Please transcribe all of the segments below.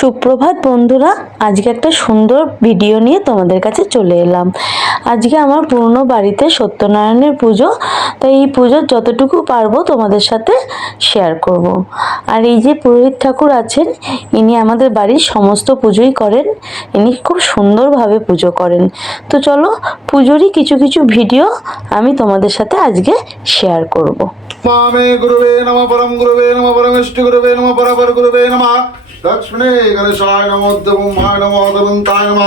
সুপ্রভাত বন্ধুরা, আজকে একটা সুন্দর ভিডিও নিয়ে তোমাদের কাছে চলে এলাম আজকে আমার পুরনো বাড়িতে সত্যনারায়ণের পুজো, তাই এই পুজোর যতটুকু পারব তোমাদের সাথে শেয়ার করব। আর এই যে পুরোহিত ঠাকুর আছেন, ইনি আমাদের বাড়ির সমস্ত পুজোই করেন, ইনি খুব সুন্দরভাবে পুজো করেন তো চলো, পুজোরই কিছু কিছু ভিডিও আমি তোমাদের সাথে আজকে শেয়ার করব। মামে গুরুবে নম পরম গুরুবে নম পরমেষ্টি গুরুবে নম পরাপর গুরুবে নমা লক্ষ্মণে গণেশায় নম ব্রহ্মায় নম অদন্তায় নম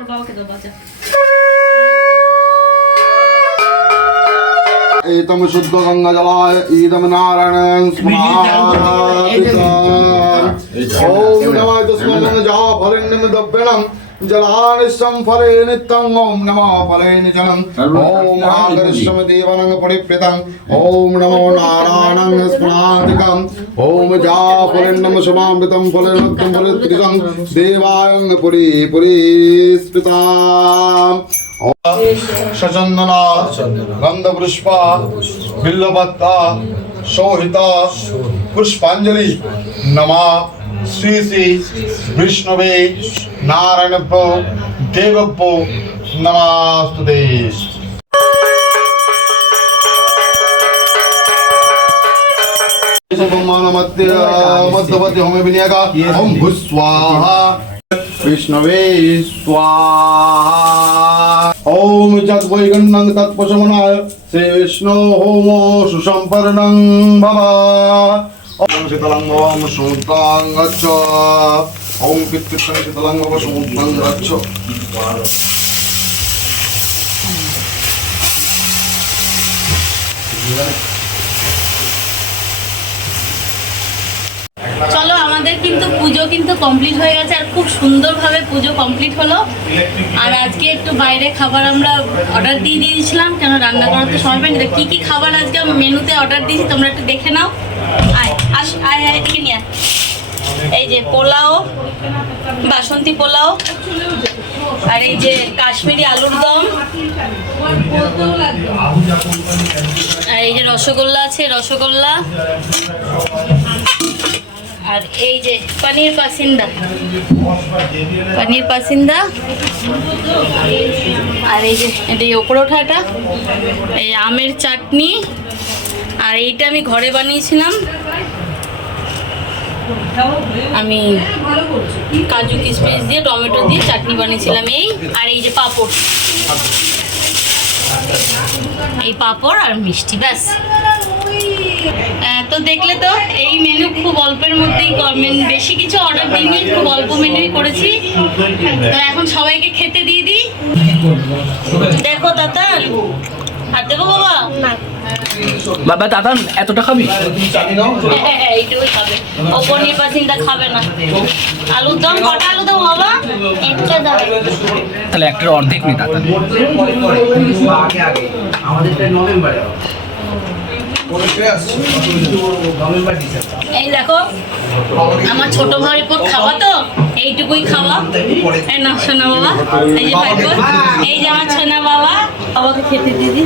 বাবাকে দাও বাজা एतम शुद्ध गंगा जलाय ईदम नारायण ओम नमः तस्मै जा फलिन्निम दभ्यणं जलानिशं फले नित्यं ॐ नमः फले निजनं ॐ आगर्षम देवनं परिप्रीतं ॐ नमो नारायणं स्मराधिकं ॐ जा फलिन्नम शुभामृतं फलिनक्तं फलित्रिकं देवायं पुरी पुरी स्मृताम् সচন্দনা গন্ধপুষ্পা বিল্লপত্তা শোহিতা পুষ্পাঞ্জলি নমা শ্রী শ্রী বিষ্ণবে নারায়ণপ্য দেবপ্য নমাস্তুতে मध्यवर्ती होमे विनियगा ओम भुस्वाहा विष्णवे स्वाहा ॐ जद्वैगण्डं तत्पशमनाय श्रीविष्णो होमो सुसम्पर्णं भवा ॐ शीतलं भवं सूत्रां गच्छ ॐ पितृतं शीतलं भव सूत्रां गच्छ চলো পুজো কিন্তু কমপ্লিট হয়ে গেছে আর খুব সুন্দরভাবে পুজো কমপ্লিট হলো। আর আজকে একটু বাইরে খাবার আমরা অর্ডার দিয়ে দিয়েছিলাম, কেন রান্না করার তো সময় পাইনি। কী কী খাবার আজকে আমি মেনুতে অর্ডার দিয়েছি তোমরা একটু দেখে নাও। আয়, আস, আয় আয়, এদিকে নিয়ে আয়। এই যে পোলাও, বাসন্তী পোলাও, আর এই যে কাশ্মীরি আলুর দম। আর এই যে রসগোল্লা আছে, রসগোল্লা। আর এই যে পনির পাসিন্দা। পনির পাসিন্দা। আর এই যে, এটা এই ওপর ওঠাটা, এই আমের চাটনি। আর এইটা আমি ঘরে বানিয়েছিলাম। আমি কাজু কিশমিশ দিয়ে, টমেটো দিয়ে চাটনি বানিয়েছিলাম এই, আর এই যে পাঁপড়। এই পাঁপড় আর মিষ্টি, ব্যাস। তো দেখলে তো এই মেনু খুব অল্পের মধ্যেই বেশি কিছু অর্ডার দিইনি খুব অল্প মেনুই করেছি। তো এখন সবাইকে খেতে দিয়ে দিই। দেখো তাতান আর দেবো বাবা? বাবা দাদা এতটা খাবি? হ্যাঁ, হ্যাঁ, খাবে। না। আলুর দম কটা আলু দেবো বাবা? একটা দাও। তাহলে একটার অর্ধেক নি দাদা এই দেখো আমার ছোট ভাই পর খাওয়া তো? এইটুকুই খাওয়া। এই না সোনা বাবা। এই যে ভাইপো এই যে আমার সোনা বাবা বাবাকে খেতে দিদি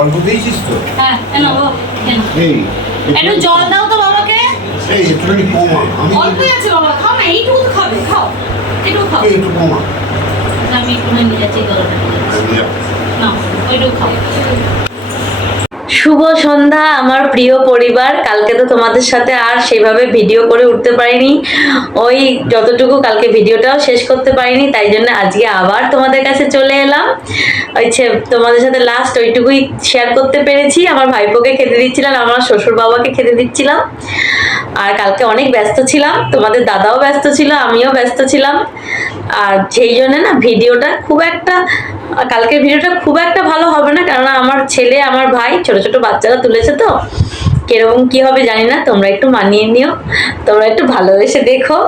অল্প দিয়েছিস তো? হ্যাঁ বাবা, জল দাও তো বাবাকে। এই একটুখানি কমা। আমি আছে বাবা খাও না এইটুকু খাবে খাও। একটু খাও। তুই একটু কমা। আমি একটু নিয়ে যাচ্ছি গলাটা। নিয়ে ওইটুকু খাও। শুভ সন্ধ্যা, আমার প্রিয় পরিবার। কালকে তো তোমাদের সাথে আর সেভাবে ভিডিও করে উঠতে পারিনি। ওই যতটুকু কালকে ভিডিওটাও শেষ করতে পারিনি, তাই জন্য আজকে আবার তোমাদের কাছে চলে এলাম। ওই তোমাদের সাথে লাস্ট ওইটুকুই শেয়ার করতে পেরেছি। আমার ভাইপোকে খেতে দিচ্ছিলাম আমার শ্বশুর বাবাকে খেতে দিচ্ছিলাম। আর কালকে অনেক ব্যস্ত ছিলাম, তোমাদের দাদাও ব্যস্ত ছিল, আমিও ব্যস্ত ছিলাম। আর সেই জন্য না, ভিডিওটা খুব একটা কালকের ভিডিওটা খুব একটা ভালো হবে না কারণ আমার ছেলে, আমার ভাই, ছোট ছোট বাচ্চারা তুলেছে তো। কীরকম কি হবে জানি না, তোমরা একটু মানিয়ে নিও। তোমরা একটু ভালোবেসে দেখো।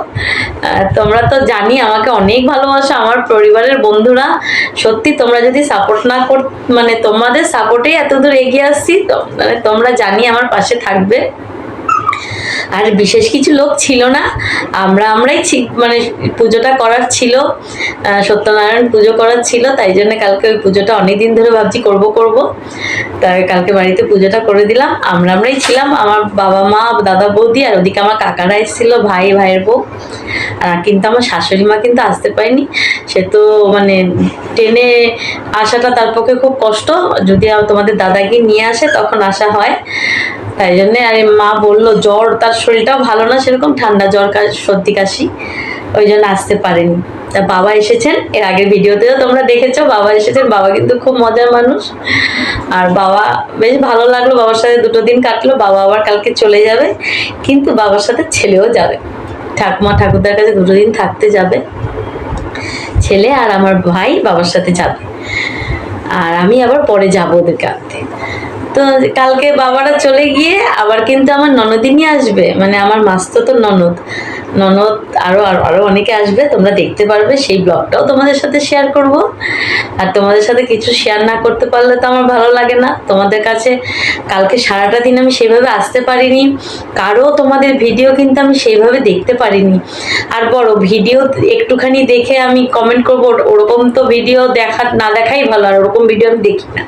তোমরা তো জানি আমাকে অনেক ভালোবাসো, আমার পরিবারের বন্ধুরা। সত্যি তোমরা যদি সাপোর্ট না কর মানে তোমাদের সাপোর্টেই এত দূর এগিয়ে আসছি, তো মানে তোমরা জানি আমার পাশে থাকবে। আর বিশেষ কিছু লোক ছিল না। আমরা, আমরাই মানে পুজোটা করার ছিল। সত্যনারায়ণ পুজো করার ছিল, তাই জন্য কালকে ওই পুজোটা অনেকদিন ধরে ভাবছি করব করব। তাই কালকে বাড়িতে পুজোটা করে দিলাম। আমরা, আমরাই ছিলাম। আমার বাবা মা, দাদা বৌদি আর ওদিকে আমার কাকারা এসেছিল, ভাই, ভাইয়ের বউ। কিন্তু আমার শাশুড়ি মা কিন্তু আসতে পারেনি। সে তো মানে ট্রেনে আসাটা তার পক্ষে খুব কষ্ট। যদি তোমাদের দাদাকে নিয়ে আসে, তখন আসা হয়। তাই জন্যে আরে মা বলল, জ্বর, তার শরীরটাও ভালো না, সেরকম ঠান্ডা জ্বর সর্দি, কাশি। ওই জন্য আসতে পারেনি। তা বাবা এসেছেন, এর আগের ভিডিওতেও তোমরা দেখেছ, বাবা এসেছেন, বাবা কিন্তু খুব মজার মানুষ। আর বাবা বেশ ভালো লাগল, বাবার সাথে দুটো দিন কাটলো, বাবা আবার কালকে চলে যাবে, কিন্তু বাবার সাথে ছেলেও যাবে। ঠাকুমা ঠাকুরদার কাছে দুটো দিন থাকতে যাবে, ছেলে আর আমার ভাই বাবার সাথে যাবে। আর আমি আবার পরে যাব ওদেরকে আনতে। তো কালকে বাবারা চলে গিয়ে আবার কিন্তু আমার ননদিনই আসবে। মানে আমার মাস্তো তো ননদ। ননদ আরও আরও অনেকে আসবে, তোমরা দেখতে পারবে, সেই ব্লগটাও তোমাদের সাথে শেয়ার করব। আর তোমাদের সাথে কিছু শেয়ার না করতে পারলে তো আমার ভালো লাগে না। তোমাদের কাছে কালকে সারাটা দিন আমি সেইভাবে আসতে পারিনি। কারও তোমাদের ভিডিও কিন্তু আমি সেইভাবে দেখতে পারিনি। আর বড় ভিডিও একটুখানি দেখে আমি কমেন্ট করব, ওর- ওরকম তো ভিডিও দেখা, না দেখাই ভালো, আর ওরকম ভিডিও আমি দেখি না।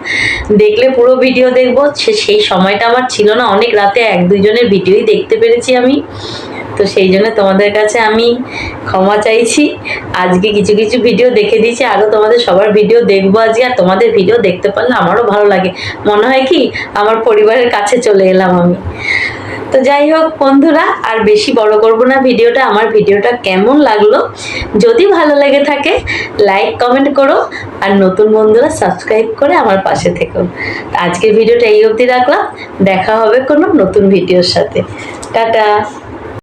দেখলে পুরো ভিডিও দেখব সেই সময়টা আমার ছিল না। অনেক রাতে এক, দুইজনের ভিডিওই দেখতে পেরেছি আমি। তো সেই জন্য তোমাদের কাছে আমি ক্ষমা চাইছি। আজকে কিছু কিছু ভিডিও দেখে দিয়েছি আরও তোমাদের সবার ভিডিও দেখব আজকে, আর তোমাদের ভিডিও দেখতে পারলে আমারও ভালো লাগে। মনে হয় কি, আমার পরিবারের কাছে চলে এলাম আমি। তো যাই হোক বন্ধুরা, আর বেশি বড় করব না ভিডিওটা, আমার ভিডিওটা কেমন লাগল, যদি ভালো লেগে থাকে লাইক কমেন্ট করো, আর নতুন বন্ধুরা সাবস্ক্রাইব করে আমার পাশে থেকো। আজকের ভিডিওটা এই অবধি রাখলাম, দেখা হবে কোনো নতুন ভিডিওর সাথে। টাটা!